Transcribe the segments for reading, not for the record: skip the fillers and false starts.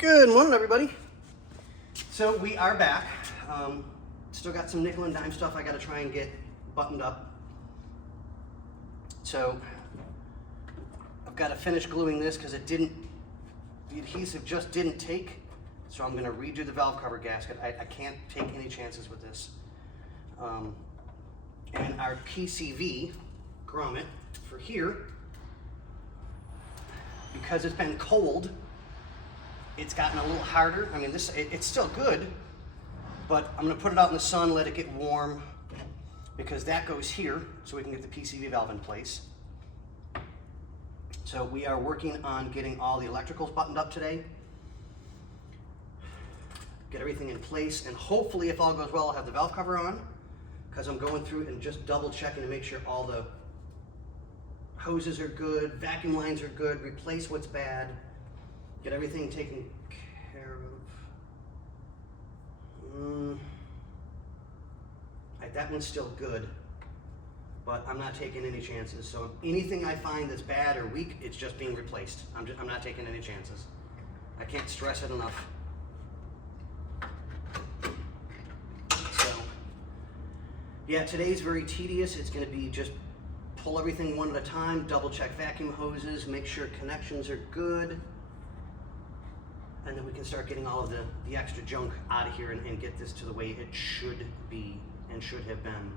Good morning, everybody. So we are back. Still got some nickel and dime stuff I got to try and get buttoned up. So I've got to finish gluing this because the adhesive just didn't take. So I'm going to redo the valve cover gasket. I can't take any chances with this. And our PCV grommet for here, because it's been cold, it's gotten a little harder. I mean, it's still good, but I'm gonna put it out in the sun, let it get warm, because that goes here, so we can get the PCV valve in place. So we are working on getting all the electricals buttoned up today, get everything in place, and hopefully, if all goes well, I'll have the valve cover on, because I'm going through and just double checking to make sure all the hoses are good, vacuum lines are good, replace what's bad, get everything taken care of. That one's still good, but I'm not taking any chances. So anything I find that's bad or weak, it's just being replaced. I'm not taking any chances. I can't stress it enough. So yeah, today's very tedious. It's going to be just pull everything one at a time, double check vacuum hoses, make sure connections are good, and then we can start getting all of the extra junk out of here and get this to the way it should be and should have been.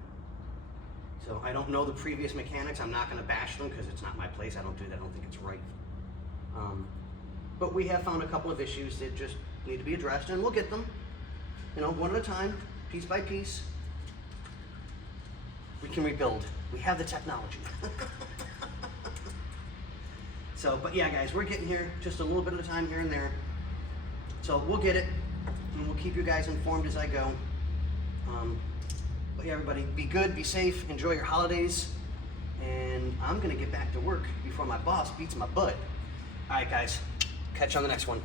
So I don't know the previous mechanics. I'm not going to bash them because it's not my place. I don't do that. I don't think it's right. But we have found a couple of issues that just need to be addressed, and we'll get them, one at a time, piece by piece. We can rebuild. We have the technology. So, but yeah, guys, we're getting here just a little bit at a time here and there. So we'll get it, and we'll keep you guys informed as I go. But yeah, everybody, be good, be safe, enjoy your holidays, and I'm gonna get back to work before my boss beats my butt. All right, guys, catch you on the next one.